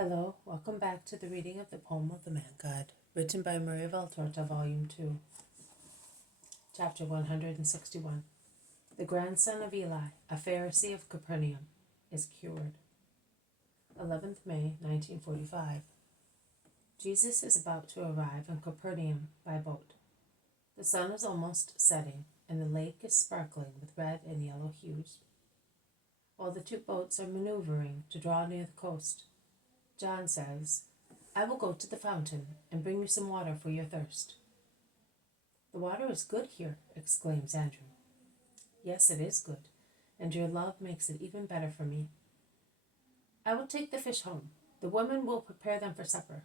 Hello, welcome back to the reading of the poem of the Man God, written by Maria Valtorta, Volume 2, Chapter 161. The grandson of Eli, a Pharisee of Capernaum, is cured. 11th May, 1945. Jesus is about to arrive in Capernaum by boat. The sun is almost setting, and the lake is sparkling with red and yellow hues. While the two boats are maneuvering to draw near the coast, John says, "I will go to the fountain and bring you some water for your thirst." "The water is good here," exclaims Andrew. "Yes, it is good, and your love makes it even better for me." "I will take the fish home. The women will prepare them for supper.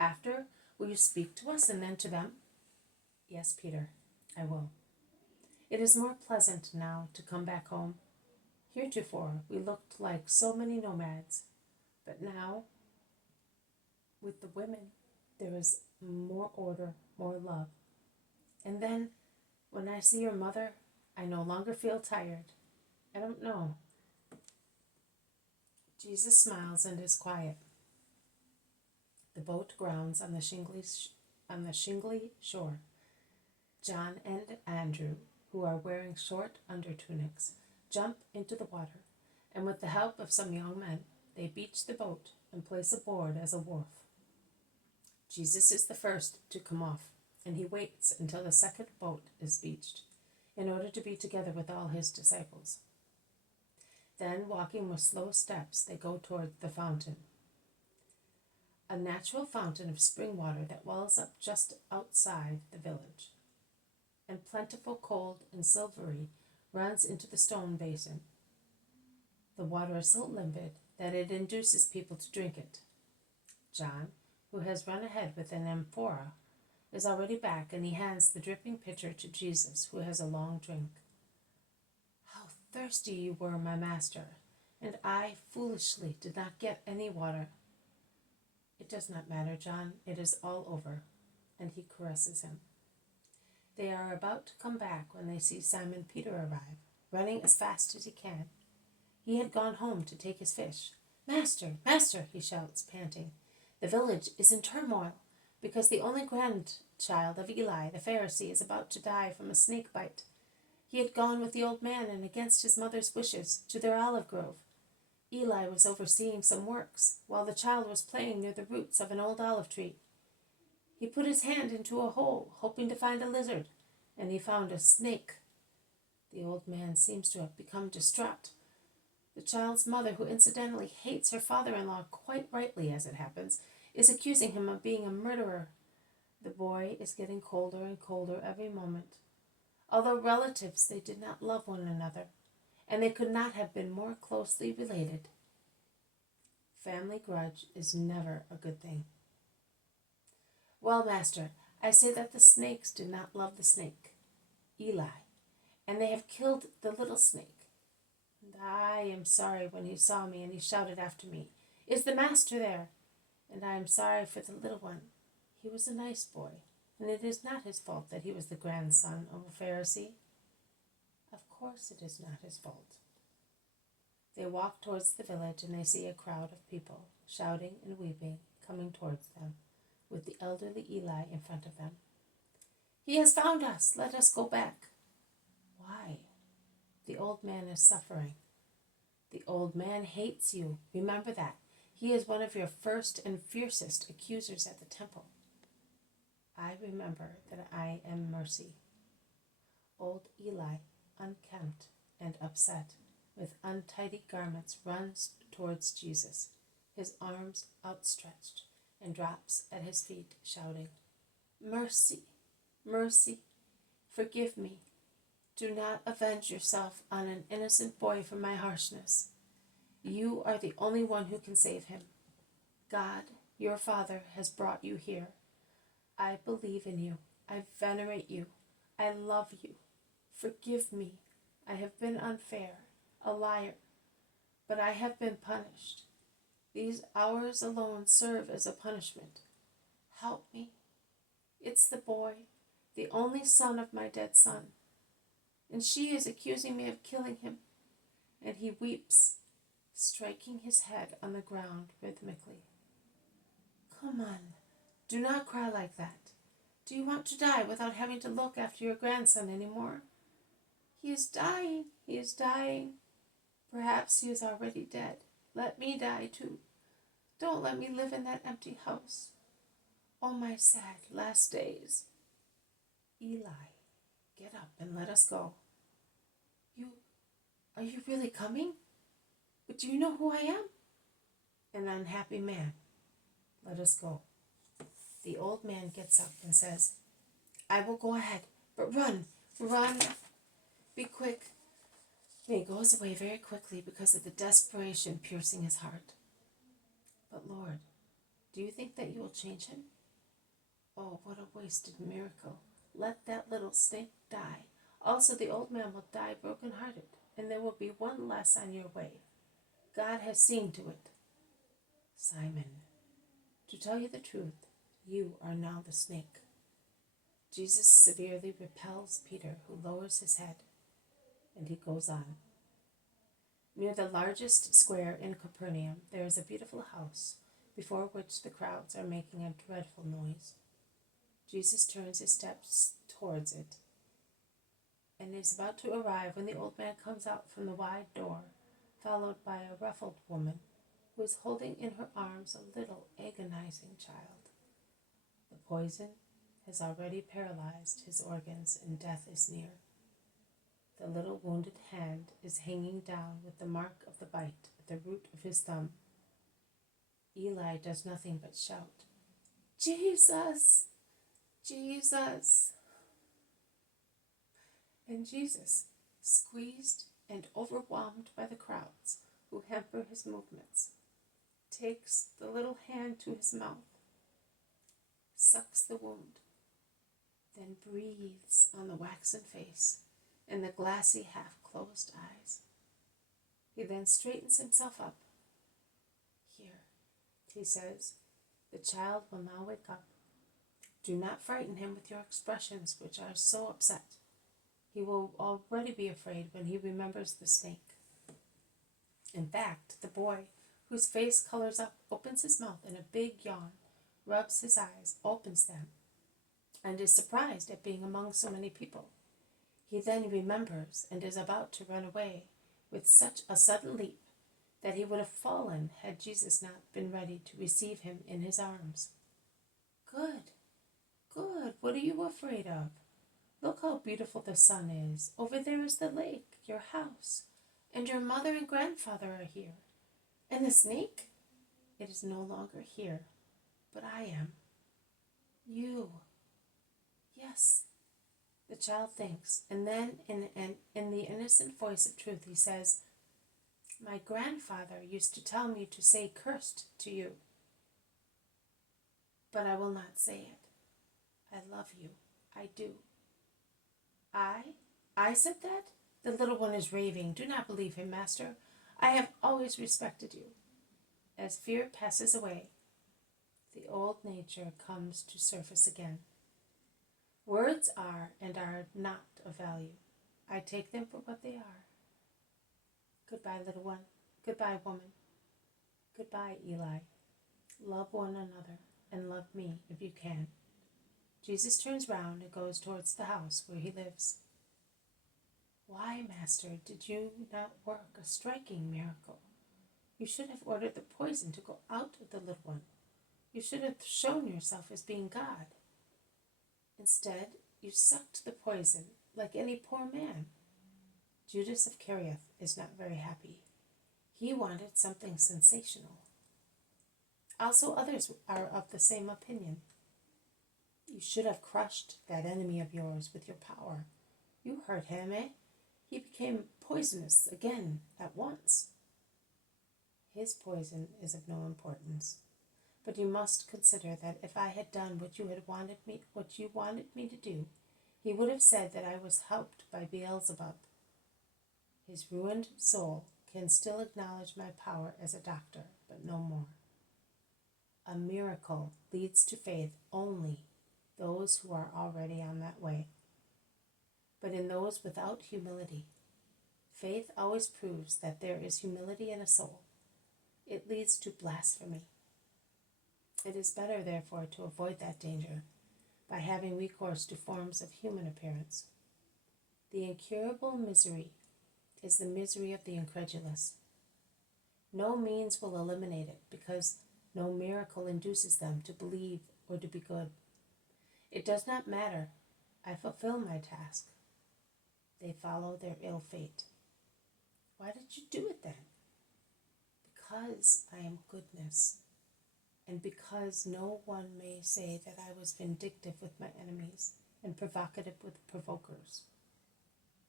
After, will you speak to us and then to them?" "Yes, Peter, I will." It is more pleasant now to come back home. Heretofore we looked like so many nomads, but now, with the women, there is more order, more love. And then, when I see your mother, I no longer feel tired. I don't know. Jesus smiles and is quiet. The boat grounds on the shingly shore. John and Andrew, who are wearing short undertunics, jump into the water, and with the help of some young men, they beach the boat and place a board as a wharf. Jesus is the first to come off, and he waits until the second boat is beached, in order to be together with all his disciples. Then, walking with slow steps, they go toward the fountain. A natural fountain of spring water that wells up just outside the village, and plentiful, cold, and silvery, runs into the stone basin. The water is so limpid that it induces people to drink it. John, who has run ahead with an amphora, is already back, and he hands the dripping pitcher to Jesus, who has a long drink. "How thirsty you were, my master, and I foolishly did not get any water." "It does not matter, John, it is all over," and he caresses him. They are about to come back when they see Simon Peter arrive, running as fast as he can. He had gone home to take his fish. "Master, master," he shouts, panting. "The village is in turmoil, because the only grandchild of Eli, the Pharisee, is about to die from a snake bite. He had gone with the old man, and against his mother's wishes, to their olive grove. Eli was overseeing some works, while the child was playing near the roots of an old olive tree. He put his hand into a hole, hoping to find a lizard, and he found a snake. The old man seems to have become distraught. The child's mother, who incidentally hates her father-in-law quite rightly as it happens, is accusing him of being a murderer. The boy is getting colder and colder every moment. Although relatives, they did not love one another, and they could not have been more closely related. Family grudge is never a good thing. "Well, master, I say that the snakes did not love the snake, Eli, and they have killed the little snake. And I am sorry when he saw me, and he shouted after me, 'Is the master there?' And I am sorry for the little one. He was a nice boy, and it is not his fault that he was the grandson of a Pharisee." "Of course it is not his fault." They walk towards the village, and they see a crowd of people, shouting and weeping, coming towards them, with the elderly Eli in front of them. "He has found us! Let us go back." "Why?" "The old man is suffering." "The old man hates you. Remember that. He is one of your first and fiercest accusers at the temple." "I remember that I am mercy." Old Eli, unkempt and upset, with untidy garments, runs towards Jesus, his arms outstretched, and drops at his feet, shouting, "Mercy, mercy, forgive me. Do not avenge yourself on an innocent boy for my harshness. You are the only one who can save him. God, your Father, has brought you here. I believe in you. I venerate you. I love you. Forgive me. I have been unfair, a liar, but I have been punished. These hours alone serve as a punishment. Help me. It's the boy, the only son of my dead son, and she is accusing me of killing him." And he weeps, striking his head on the ground rhythmically. Come on, do not cry like that. Do you want to die without having to look after your grandson any more? He is dying, he is dying. Perhaps he is already dead. Let me die too. Don't let me live in that empty house. Oh, my sad last days. Eli, get up and let us go. Are you really coming? But do you know who I am? An unhappy man. Let us go. The old man gets up and says, I will go ahead, but run, be quick. And he goes away very quickly because of the desperation piercing his heart. But Lord, do you think that you will change him? Oh, what a wasted miracle. Let that little snake die. Also, the old man will die broken-hearted, and there will be one less on your way. God has seen to it. Simon, to tell you the truth, you are now the snake. Jesus severely repels Peter, who lowers his head, and he goes on. Near the largest square in Capernaum, there is a beautiful house, before which the crowds are making a dreadful noise. Jesus turns his steps towards it, and is about to arrive when the old man comes out from the wide door, followed by a ruffled woman, who is holding in her arms a little agonizing child. The poison has already paralyzed his organs, and death is near. The little wounded hand is hanging down with the mark of the bite at the root of his thumb. Eli does nothing but shout, Jesus! Jesus! And Jesus, squeezed and overwhelmed by the crowds who hamper his movements, takes the little hand to his mouth, sucks the wound, then breathes on the waxen face and the glassy half-closed eyes. He then straightens himself up. Here, he says, the child will now wake up. Do not frighten him with your expressions, which are so upset. He will already be afraid when he remembers the snake. In fact, the boy, whose face colors up, opens his mouth in a big yawn, rubs his eyes, opens them, and is surprised at being among so many people. He then remembers and is about to run away with such a sudden leap that he would have fallen had Jesus not been ready to receive him in his arms. Good, good, what are you afraid of? Look how beautiful the sun is. Over there is the lake, your house, and your mother and grandfather are here. And the snake? It is no longer here, but I am. You. Yes, the child thinks, and then in the innocent voice of truth he says, my grandfather used to tell me to say cursed to you, but I will not say it. I love you. I do. I said that? The little one is raving. Do not believe him, master. I have always respected you. As fear passes away, the old nature comes to surface again. Words are and are not of value. I take them for what they are. Goodbye, little one. Goodbye, woman. Goodbye, Eli. Love one another and love me if you can. Jesus turns round and goes towards the house where he lives. Why, master, did you not work a striking miracle? You should have ordered the poison to go out of the little one. You should have shown yourself as being God. Instead, you sucked the poison like any poor man. Judas of Kerioth is not very happy. He wanted something sensational. Also, others are of the same opinion. You should have crushed that enemy of yours with your power. You hurt him, eh? He became poisonous again at once. His poison is of no importance. But you must consider that if I had done what you wanted me to do, he would have said that I was helped by Beelzebub. His ruined soul can still acknowledge my power as a doctor, but no more. A miracle leads to faith only those who are already on that way. But in those without humility, faith always proves that there is humility in a soul. It leads to blasphemy. It is better, therefore, to avoid that danger by having recourse to forms of human appearance. The incurable misery is the misery of the incredulous. No means will eliminate it, because no miracle induces them to believe or to be good. It does not matter. I fulfill my task. They follow their ill fate. Why did you do it then? Because I am goodness, and because no one may say that I was vindictive with my enemies and provocative with provokers.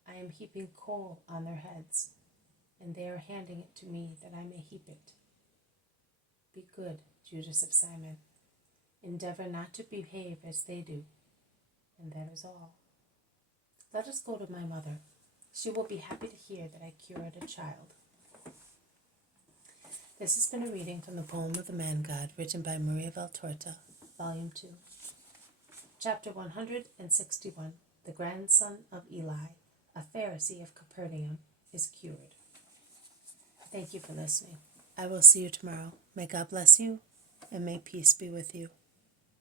I am heaping coal on their heads, and they are handing it to me that I may heap it. Be good, Judas of Simon. Endeavor not to behave as they do, and that is all. Let us go to my mother. She will be happy to hear that I cured a child. This has been a reading from the poem of the Man God, written by Maria Valtorta, Volume 2. Chapter 161. The grandson of Eli, a Pharisee of Capernaum, is cured. Thank you for listening. I will see you tomorrow. May God bless you, and may peace be with you.